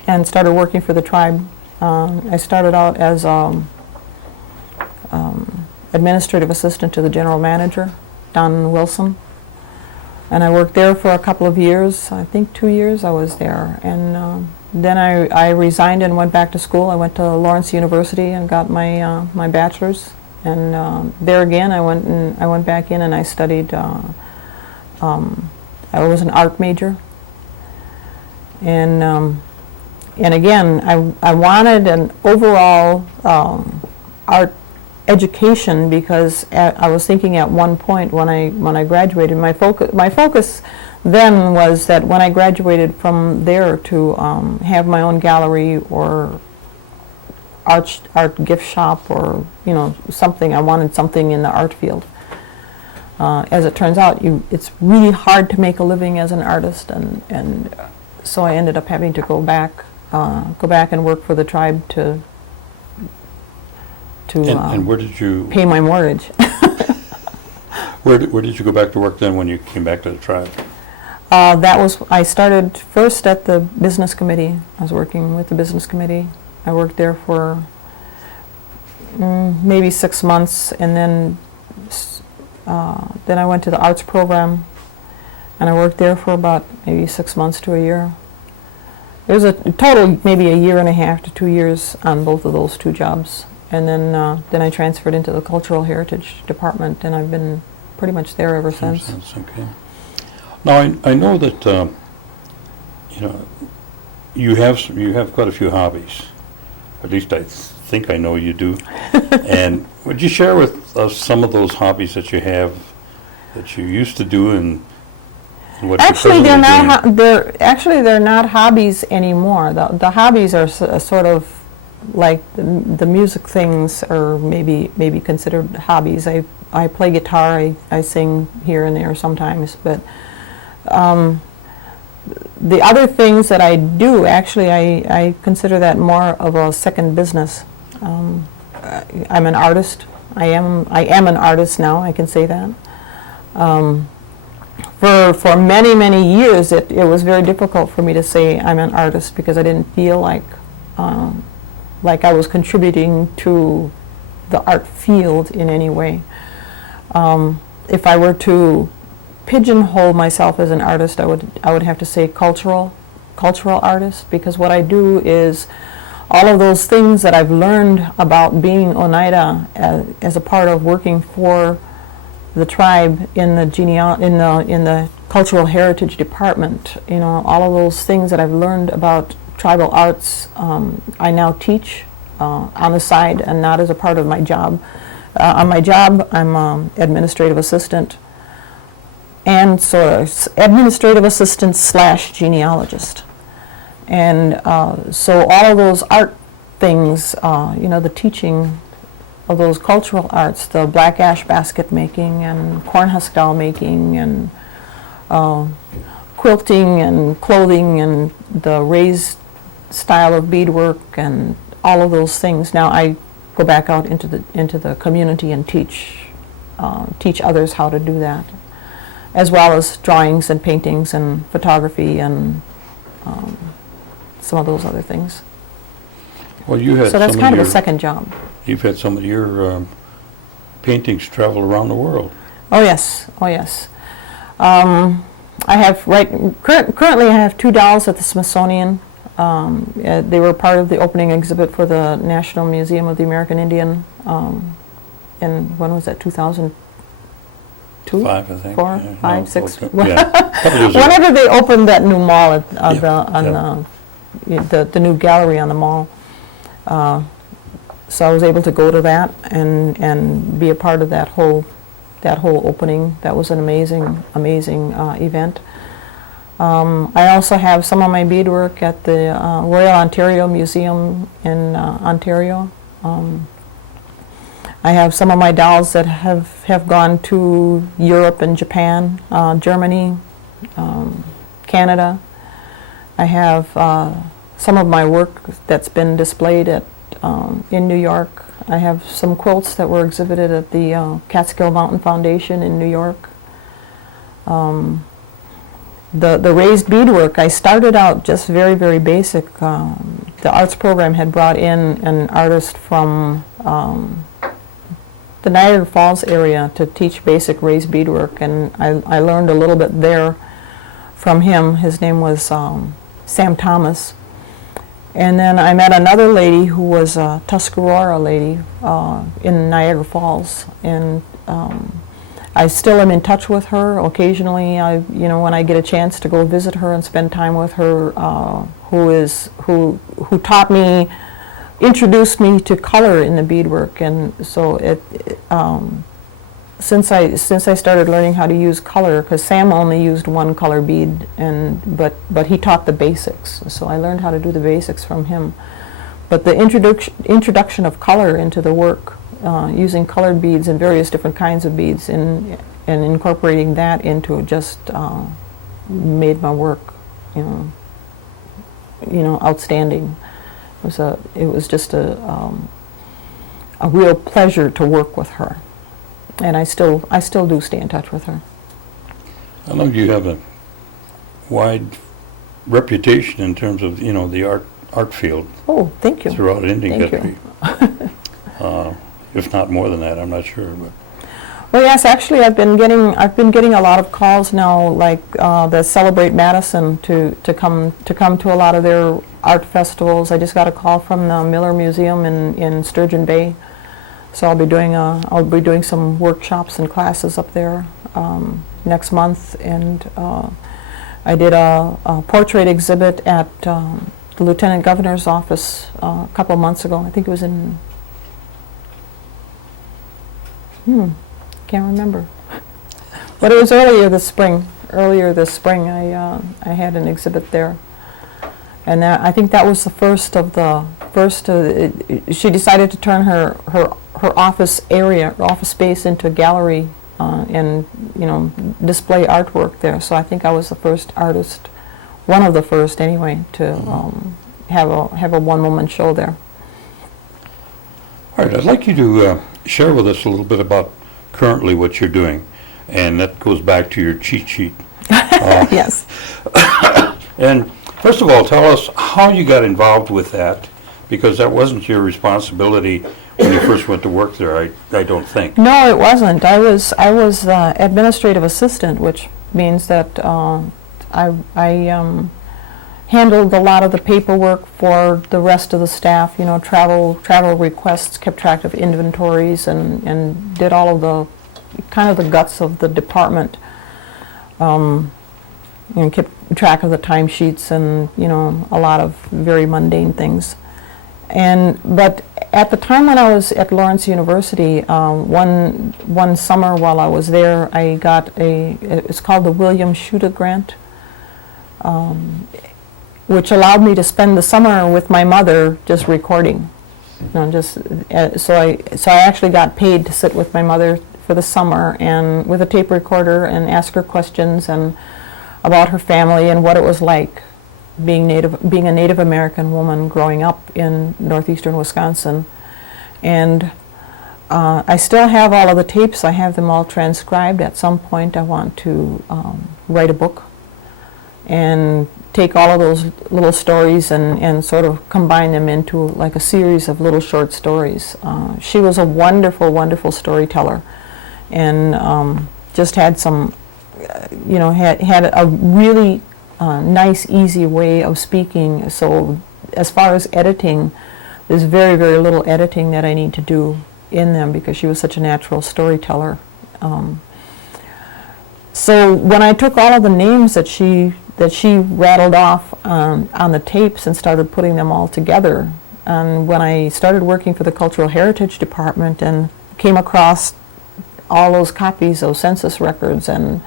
and started working for the tribe. I started out as administrative assistant to the general manager, Don Wilson. And I worked there for a couple of years. I think 2 years I was there. And then I resigned and went back to school. I went to Lawrence University and got my bachelor's And there again, I went back in and I studied. I was an art major, and again, I wanted an overall art education, because I was thinking at one point when I graduated, my focus then was that when I graduated from there to have my own gallery or art gift shop, or something. I wanted something in the art field. As it turns out, it's really hard to make a living as an artist, and so I ended up having to go back and work for the tribe to And where did you pay my mortgage. where did you go back to work then when you came back to the tribe? I started first at the business committee. I was working with the business committee. I worked there for maybe 6 months, and then I went to the arts program, and I worked there for about maybe 6 months to a year. It was a total maybe a year and a half to 2 years on both of those two jobs, and then I transferred into the cultural heritage department, and I've been pretty much there ever since. Okay. Now I know that you have quite a few hobbies. At least I think I know you do. And would you share with us some of those hobbies that you have, that you used to do, and what Actually, you're presently doing? they're not hobbies anymore. The hobbies are sort of like the music things, or maybe considered hobbies. I play guitar. I sing here and there sometimes, but the other things that I do, actually, I consider that more of a second business. I'm an artist. I am an artist now. I can say that. For many years, it was very difficult for me to say I'm an artist, because I didn't feel like I was contributing to the art field in any way. If I were to pigeonhole myself as an artist, I would have to say cultural artist, because what I do is all of those things that I've learned about being Oneida as a part of working for the tribe in the cultural heritage department. All of those things that I've learned about tribal arts, I now teach on the side and not as a part of my job. On my job, I'm administrative assistant, and sort of administrative assistant / genealogist. And so all of those art things, the teaching of those cultural arts, the black ash basket making and corn husk doll making and quilting and clothing and the raised style of beadwork and all of those things. Now I go back out into the community and teach others how to do that, as well as drawings and paintings and photography and some of those other things. Well, you had so that's kind of a second job. You've had some of your paintings travel around the world. Oh yes. I have currently I have 2 dolls at the Smithsonian. They were part of the opening exhibit for the National Museum of the American Indian. And when was that? 2002? 5, I think. 4, yeah, 5, no, 6. yeah. Whenever they opened that new mall at the new gallery on the mall. So I was able to go to that and be a part of that whole opening. That was an amazing event. I also have some of my beadwork at the Royal Ontario Museum in Ontario. I have some of my dolls that have gone to Europe and Japan, Germany, Canada. I have some of my work that's been displayed in New York. I have some quilts that were exhibited at the Catskill Mountain Foundation in New York. The raised beadwork, I started out just very, very basic. The arts program had brought in an artist from the Niagara Falls area to teach basic raised beadwork, and I learned a little bit there from him. His name was Sam Thomas, And then I met another lady who was a Tuscarora lady in Niagara Falls, and I still am in touch with her. Occasionally, when I get a chance to go visit her and spend time with her, who taught me, introduced me to color in the beadwork, and so since I started learning how to use color, because Sam only used one color bead, but he taught the basics, so I learned how to do the basics from him. But the introduction of color into the work, using colored beads and various different kinds of beads, and incorporating that into it, just made my work, outstanding. It was just a real pleasure to work with her. And I still do stay in touch with her. I know you have a wide reputation in terms of, the art field. Oh, thank you. Throughout Indian Thank country. If not more than that, I'm not sure. But. Well, yes, actually, I've been getting a lot of calls now, like the Celebrate Madison, to come to a lot of their art festivals. I just got a call from the Miller Museum in Sturgeon Bay. So I'll be doing some workshops and classes up there next month, and I did a portrait exhibit at the Lieutenant Governor's office a couple of months ago. I think it was in can't remember, but it was earlier this spring. I had an exhibit there, and I think that was the first. She decided to turn her office space into a gallery and display artwork there. So I think I was the first artist, one of the first anyway, to have a one-woman show there. All right, I'd like you to share with us a little bit about currently what you're doing, and that goes back to your cheat sheet. Yes. And first of all, tell us how you got involved with that, because that wasn't your responsibility when you first went to work there, I don't think. No, it wasn't. I was administrative assistant, which means that I handled a lot of the paperwork for the rest of the staff. Travel requests, kept track of inventories, and did all of the kind of the guts of the department. Kept track of the timesheets and a lot of very mundane things. But at the time when I was at Lawrence University, one summer while I was there, I got it's called the William Schutte Grant, which allowed me to spend the summer with my mother just recording. So I actually got paid to sit with my mother for the summer and with a tape recorder and ask her questions and about her family and what it was like being a Native American woman growing up in northeastern Wisconsin. And I still have all of the tapes. I have them all transcribed. At some point I want to write a book and take all of those little stories and sort of combine them into like a series of little short stories. She was a wonderful, wonderful storyteller, and just had some, had a really nice, easy way of speaking. So as far as editing, there's very, very little editing that I need to do in them because she was such a natural storyteller. So when I took all of the names that she rattled off on the tapes and started putting them all together, and when I started working for the Cultural Heritage Department and came across all those copies of census records and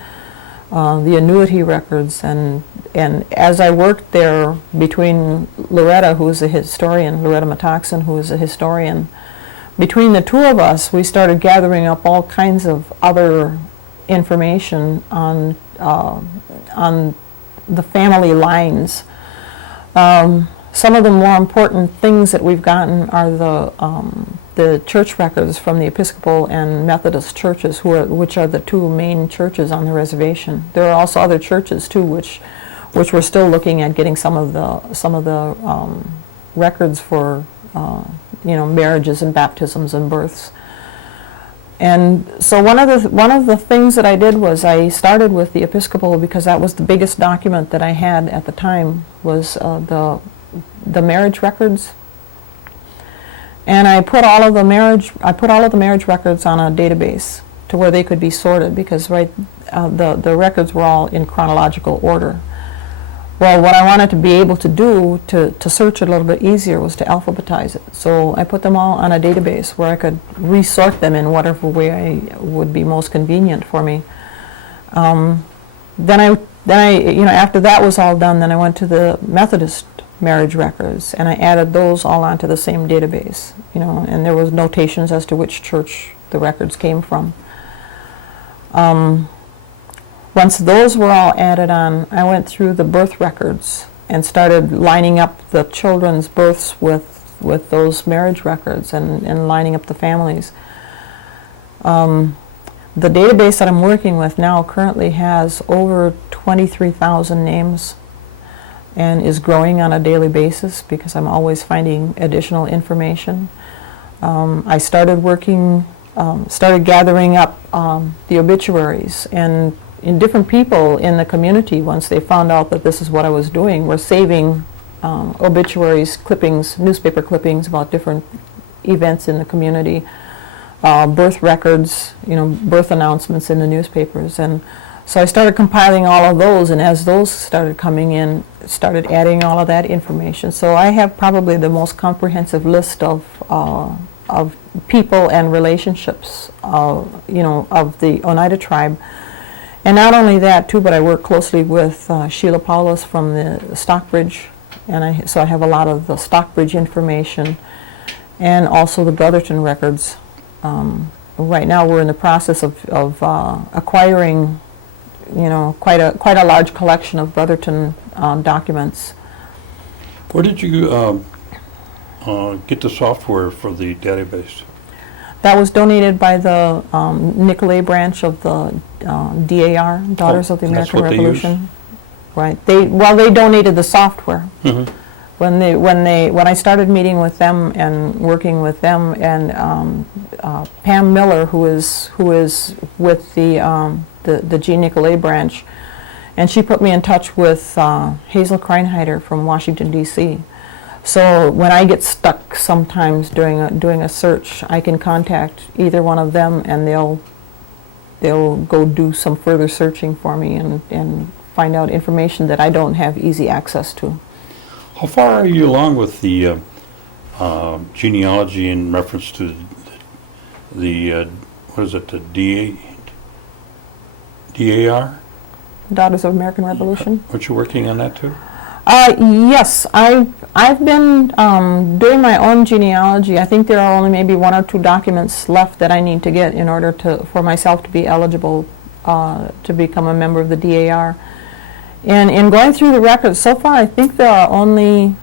the annuity records, and as I worked there between Loretta, who is a historian, Loretta Metoxen, who is a historian, between the two of us, we started gathering up all kinds of other information on the family lines. Some of the more important things that we've gotten are the church records from the Episcopal and Methodist churches, which are the two main churches on the reservation. There are also other churches too, which we're still looking at getting some of the records for marriages and baptisms and births. And so one of the things that I did was I started with the Episcopal because that was the biggest document that I had at the time, was the marriage records, and I put all of the marriage records on a database to where they could be sorted, because the records were all in chronological order. Well, what I wanted to be able to do to search it a little bit easier was to alphabetize it. So I put them all on a database where I could resort them in whatever way would be most convenient for me. Then I, after that was all done, then I went to the Methodist marriage records, and I added those all onto the same database, and there was notations as to which church the records came from. Once those were all added on, I went through the birth records and started lining up the children's births with those marriage records and lining up the families. The database that I'm working with now currently has over 23,000 names and is growing on a daily basis because I'm always finding additional information. I started gathering up the obituaries, and different people in the community, once they found out that this is what I was doing, were saving obituaries, clippings, newspaper clippings about different events in the community, birth records, birth announcements in the newspapers. And so I started compiling all of those, and as those started coming in, started adding all of that information. So I have probably the most comprehensive list of people and relationships, of the Oneida tribe. And not only that, too, but I work closely with Sheila Paulus from the Stockbridge, and so I have a lot of the Stockbridge information, and also the Brotherton records. Right now, we're in the process of acquiring, quite a large collection of Brotherton documents. Where did you get the software for the database? That was donated by the Nicolay branch of the DAR, Daughters of the American Revolution. Right. They donated the software. Mm-hmm. When I started meeting with them and working with them, and Pam Miller, who is with the G. Nicolay branch, and she put me in touch with Hazel Kreinheider from Washington, D.C. So when I get stuck sometimes doing a search, I can contact either one of them, and they'll go do some further searching for me and find out information that I don't have easy access to. How far are you along with the genealogy in reference to the what is it, the DAR? Daughters of American Revolution. Aren't you working on that too? Yes, I've been doing my own genealogy. I think there are only maybe 1 or 2 documents left that I need to get in order for myself to be eligible to become a member of the DAR. And in going through the records, so far I think there are only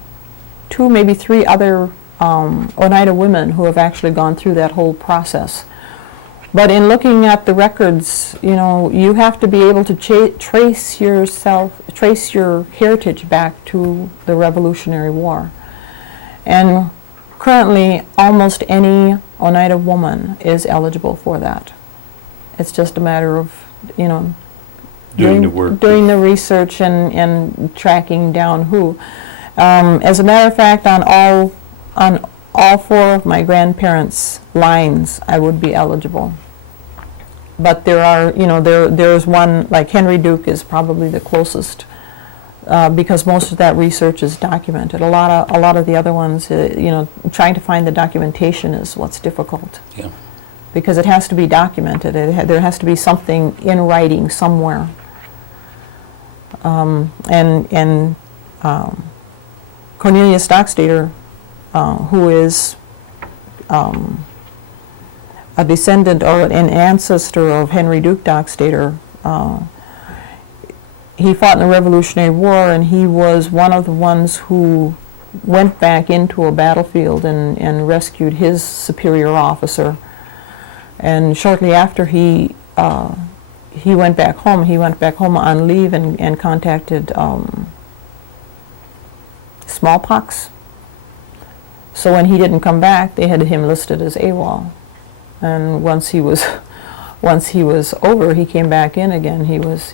2, maybe 3 other Oneida women who have actually gone through that whole process. But in looking at the records, you have to be able to trace your heritage back to the Revolutionary War. And currently, almost any Oneida woman is eligible for that. It's just a matter of, doing the work, doing the research and tracking down who. As a matter of fact, on all 4 of my grandparents' lines, I would be eligible. But there are, there's one, like Henry Duke is probably the closest, because most of that research is documented. A lot of the other ones, trying to find the documentation is what's difficult. Yeah. Because it has to be documented. There has to be something in writing somewhere. And Cornelia Stockstader, who is a descendant or an ancestor of Henry Duke Stockstader, he fought in the Revolutionary War, and he was one of the ones who went back into a battlefield and rescued his superior officer. And shortly after he went back home on leave and contacted smallpox. So when he didn't come back, they had him listed as AWOL. And once he was over, he came back in again. He was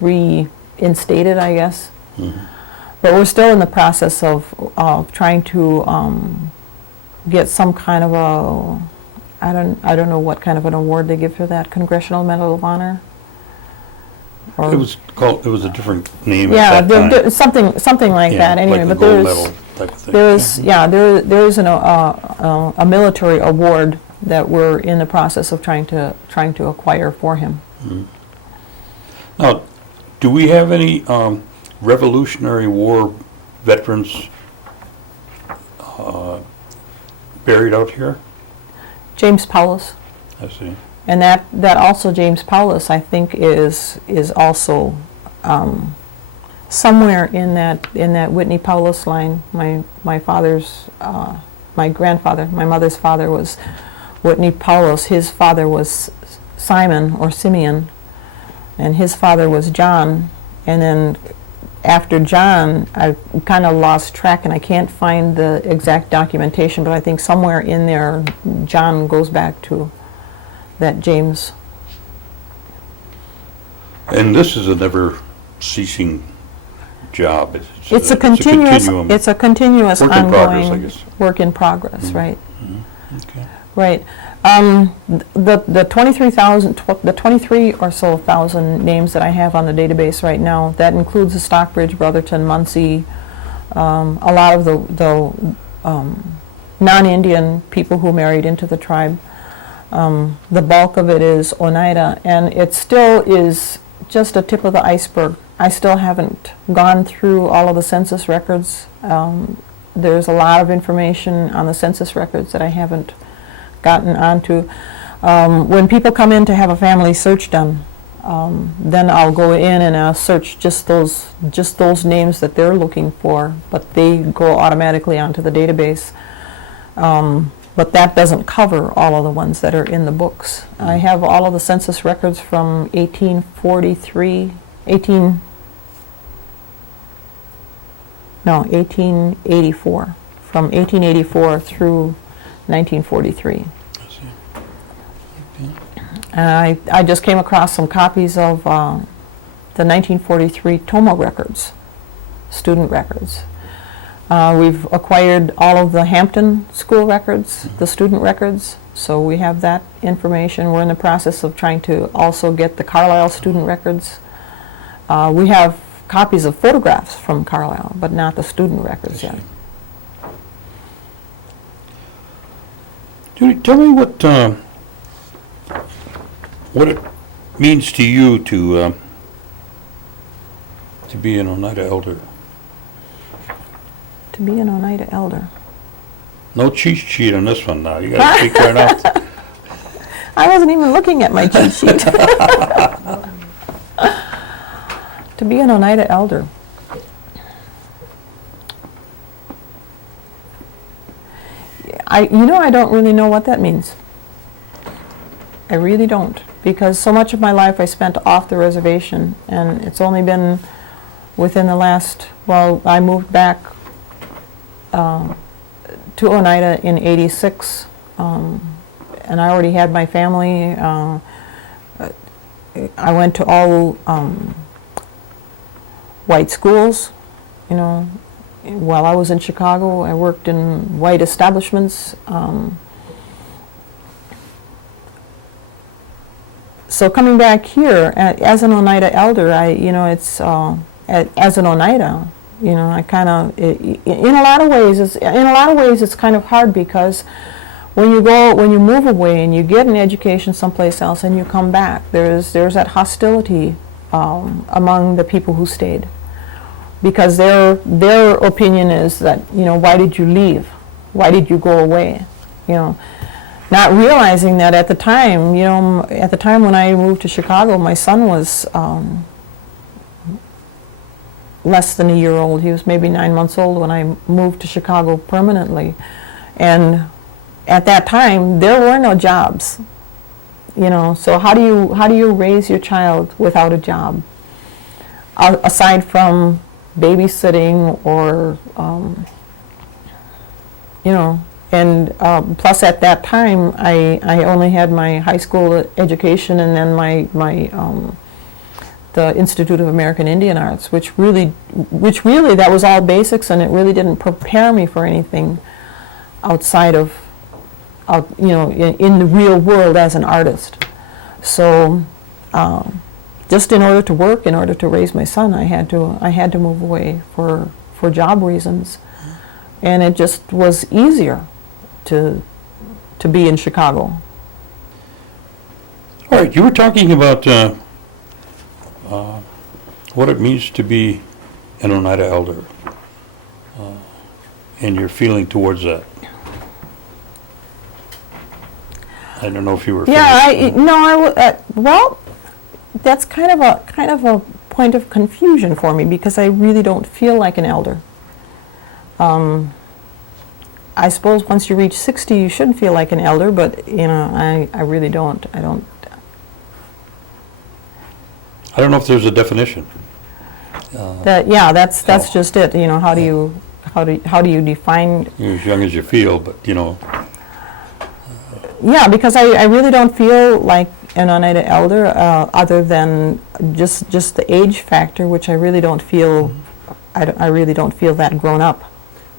reinstated, I guess. Mm-hmm. But we're still in the process of trying to get some kind of a, I don't know what kind of an award they give for that, Congressional Medal of Honor? Or It was a different name yeah, at that time. something like Yeah, that. Anyway, like a but gold medal type of thing. there is a military award that we're in the process of trying to acquire for him. Mhm. Now, do we have any Revolutionary War veterans buried out here? James Paulus, I see. and that also James Paulus, I think, is also somewhere in that Whitney Paulus line. My father's my grandfather, my mother's father was Whitney Paulus. His father was Simon or Simeon, and his father was John. And then after John, I kind of lost track, and I can't find the exact documentation, but I think somewhere in there, John goes back to that James. And this is a never-ceasing job. It's a continuous, continuum. it's a continuous Work in progress, I ongoing guess. work in progress, right? Okay. Right. The 23,000, the 23 or so thousand names that I have on the database right now, that includes the Stockbridge, Brotherton, Muncie, a lot of the non-Indian people who married into the tribe. The bulk of it is Oneida, and it still is just a tip of the iceberg. I still haven't gone through all of the census records. There's a lot of information on the census records that I haven't gotten onto. When people come in to have a family search done, then I'll go in and I'll search just those names that they're looking for, but they go automatically onto the database. But that doesn't cover all of the ones that are in the books. I have all of the census records from 1884, from 1884 through 1943. I see. I just came across some copies of the 1943 TOMA records, student records. We've acquired all of the Hampton school records, the student records, so we have that information. We're in the process of trying to also get the Carlisle student records. We have copies of photographs from Carlisle, but not the student records yet. Judy, tell me what it means to you to be an Oneida elder. To be an Oneida elder. No cheat sheet on this one now. You got to speak right out. I wasn't even looking at my cheat sheet. To be an Oneida elder. I don't really know what that means. I really don't, because so much of my life I spent off the reservation, and it's only been within the last, I moved back to Oneida in '86, and I already had my family. I went to all white schools, while I was in Chicago. I worked in white establishments. So coming back here as an Oneida elder, as an Oneida, I kind of, in a lot of ways, it's kind of hard, because when you move away and you get an education someplace else and you come back, there's that hostility among the people who stayed, because their opinion is that, why did you leave? Why did you go away? Not realizing that at the time, when I moved to Chicago, my son was less than a year old. He was maybe 9 months old when I moved to Chicago permanently. And at that time, there were no jobs. So how do you raise your child without a job? Aside from babysitting or, and plus at that time, I only had my high school education, and then my the Institute of American Indian Arts, which really that was all basics, and it really didn't prepare me for anything outside of, in the real world as an artist. So, just in order to work, in order to raise my son, I had to move away for job reasons, and it just was easier to be in Chicago. All right, you were talking about what it means to be an Oneida elder, and your feeling towards that. I don't know if you were. Well, that's kind of a point of confusion for me, because I really don't feel like an elder. I suppose once you reach 60, you shouldn't feel like an elder, but I really don't. I don't know if there's a definition. That's just it. How do you define? You're as young as you feel, but Yeah, because I really don't feel like an Oneida elder, other than just the age factor, which I really don't feel. I really don't feel that grown up.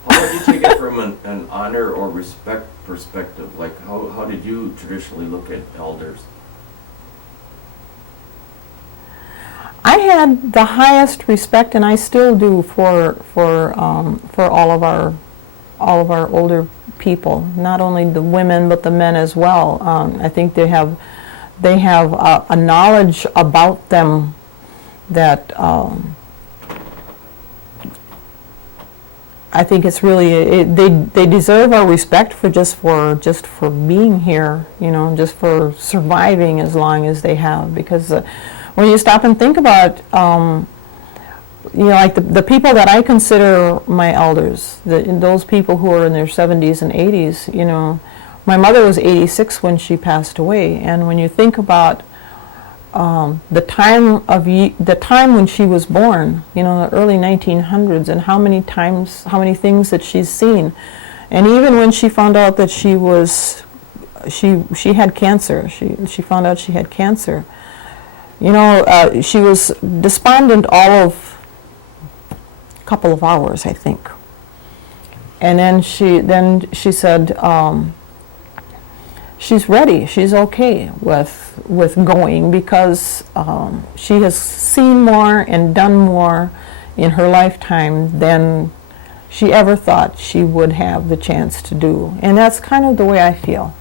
How would you take it from an honor or respect perspective? Like, how did you traditionally look at elders? I had the highest respect, and I still do, for all of our older people. Not only the women, but the men as well. I think they have a knowledge about them that I think it's really they deserve our respect for just for being here. Just for surviving as long as they have, because. When you stop and think about, like the people that I consider my elders, those people who are in their 70s and 80s, my mother was 86 when she passed away, and when you think about the time when she was born, the early 1900s, and how many things that she's seen, and even when she found out that she had cancer, she found out she had cancer. She was despondent all of a couple of hours, I think. And then she said she's ready, she's okay with going, because she has seen more and done more in her lifetime than she ever thought she would have the chance to do. And that's kind of the way I feel.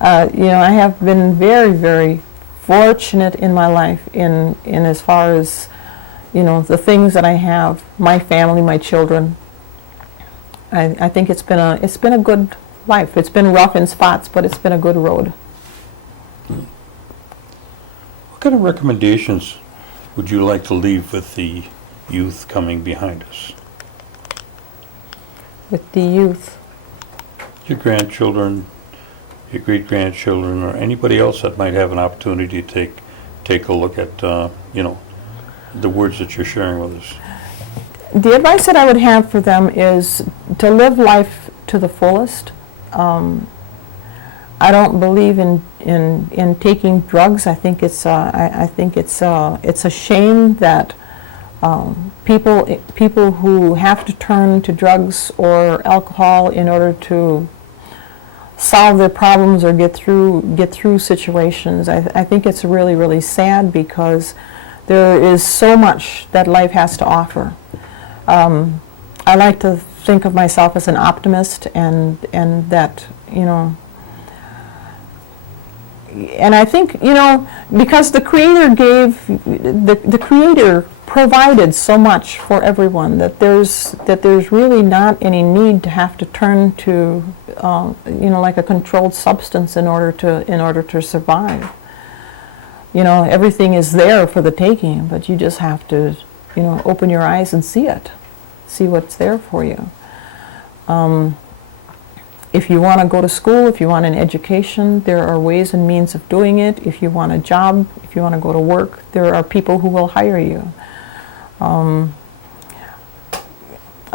I have been very, very fortunate in my life in as far as the things that I have, my family, my children. I think it's been a good life. It's been rough in spots, but it's been a good road. What kind of recommendations would you like to leave with the youth coming behind us? With the youth, Your grandchildren, your great-grandchildren, or anybody else that might have an opportunity to take a look at, the words that you're sharing with us. the advice that I would have for them is to live life to the fullest. I don't believe in taking drugs. I think it's a shame that people who have to turn to drugs or alcohol in order to solve their problems or get through situations. I think it's really, really sad, because there is so much that life has to offer. I like to think of myself as an optimist, and that, and I think, because the Creator the Creator provided so much for everyone, that there's really not any need to have to turn to like a controlled substance in order to survive. Everything is there for the taking, but you just have to open your eyes and see what's there for you. If you want to go to school, if you want an education, there are ways and means of doing it. If you want a job, if you want to go to work, there are people who will hire you. A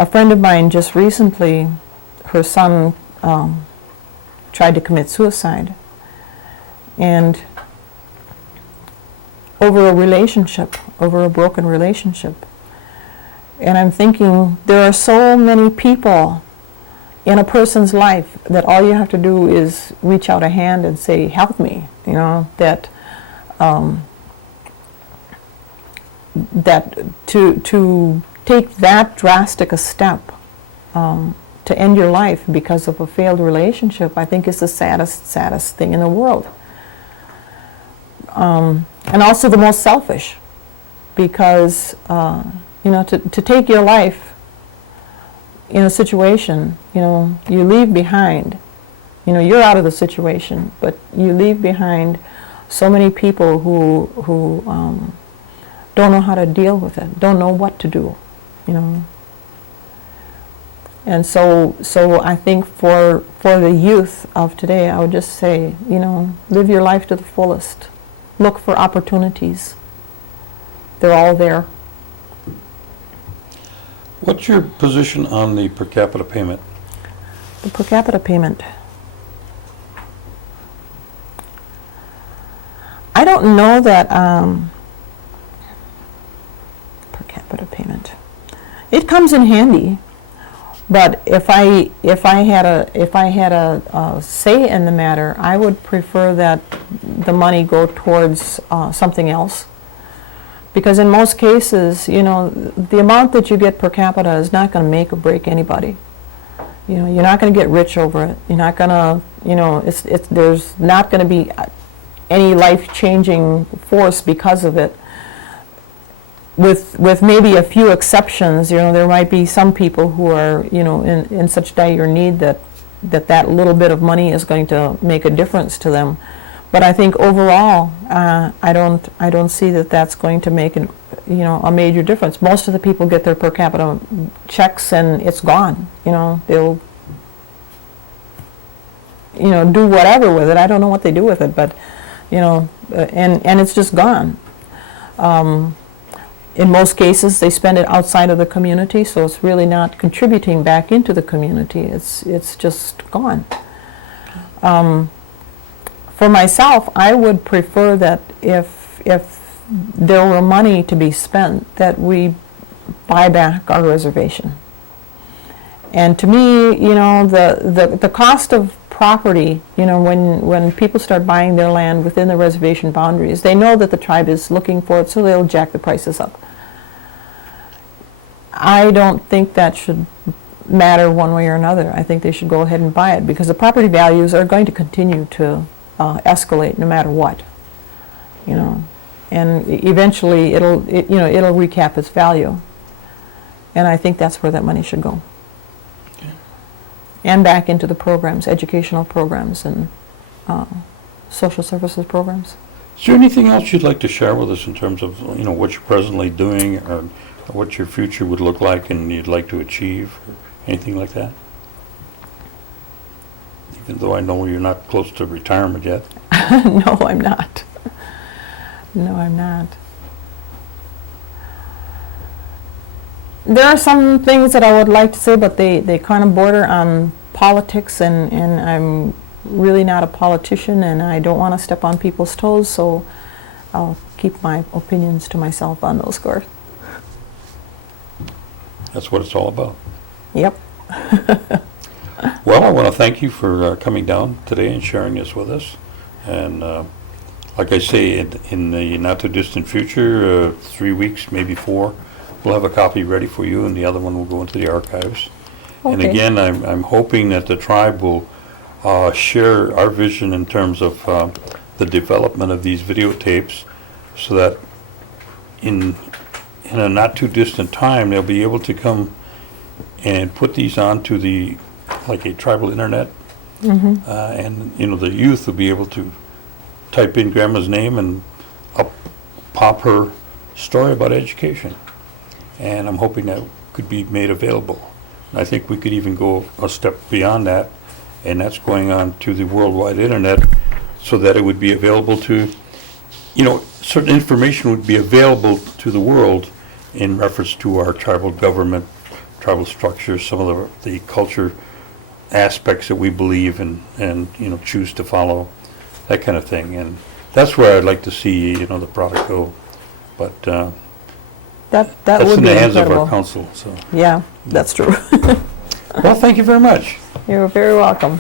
friend of mine just recently, her son tried to commit suicide, and over a relationship, over a broken relationship. And I'm thinking, there are so many people in a person's life that all you have to do is reach out a hand and say, help me, that that to take that drastic a step to end your life because of a failed relationship, I think is the saddest thing in the world. And also the most selfish, because to take your life in a situation, you leave behind, you're out of the situation, but you leave behind so many people who don't know how to deal with it, don't know what to do, And so I think for the youth of today, I would just say, live your life to the fullest. Look for opportunities. They're all there. What's your position on the per capita payment? The per capita payment. I don't know that per capita payment. It comes in handy, but if I had a say in the matter, I would prefer that the money go towards something else. Because in most cases, the amount that you get per capita is not going to make or break anybody. You're not going to get rich over it. You're not going to, there's not going to be any life-changing force because of it. With maybe a few exceptions, there might be some people who are, in such dire need that little bit of money is going to make a difference to them. But I think overall, I don't see that that's going to make a major difference. Most of the people get their per capita checks and it's gone. They'll do whatever with it. I don't know what they do with it, but and it's just gone. In most cases, they spend it outside of the community, so it's really not contributing back into the community. It's just gone. For myself, I would prefer that if there were money to be spent, that we buy back our reservation. And to me, the cost of property, when people start buying their land within the reservation boundaries, they know that the tribe is looking for it, so they'll jack the prices up. I don't think that should matter one way or another. I think they should go ahead and buy it, because the property values are going to continue to escalate no matter what, and eventually it'll recap its value, and I think that's where that money should go. Okay. And back into the programs, educational programs and social services programs. Is there anything else you'd like to share with us in terms of what you're presently doing, or what your future would look like and you'd like to achieve, or anything like that? Even though I know you're not close to retirement yet. No, I'm not. No, I'm not. There are some things that I would like to say, but they kind of border on politics, and I'm really not a politician, and I don't want to step on people's toes, so I'll keep my opinions to myself on those scores. That's what it's all about. Yep. Well, I want to thank you for coming down today and sharing this with us. And like I say, in the not-too-distant future, 3 weeks, maybe 4, we'll have a copy ready for you, and the other one will go into the archives. Okay. And again, I'm hoping that the tribe will share our vision in terms of the development of these videotapes, so that in a not-too-distant time, they'll be able to come and put these onto like a tribal internet, and the youth will be able to type in Grandma's name and pop her story about education. And I'm hoping that could be made available. And I think we could even go a step beyond that, and that's going on to the worldwide internet, so that it would be available to, certain information would be available to the world in reference to our tribal government, tribal structures, some of the culture aspects that we believe and choose to follow, that kind of thing. And that's where I'd like to see, you know, the product go. But That that's would in be the hands of our incredible. council, so. Yeah, that's true. Well, thank you very much. You're very welcome.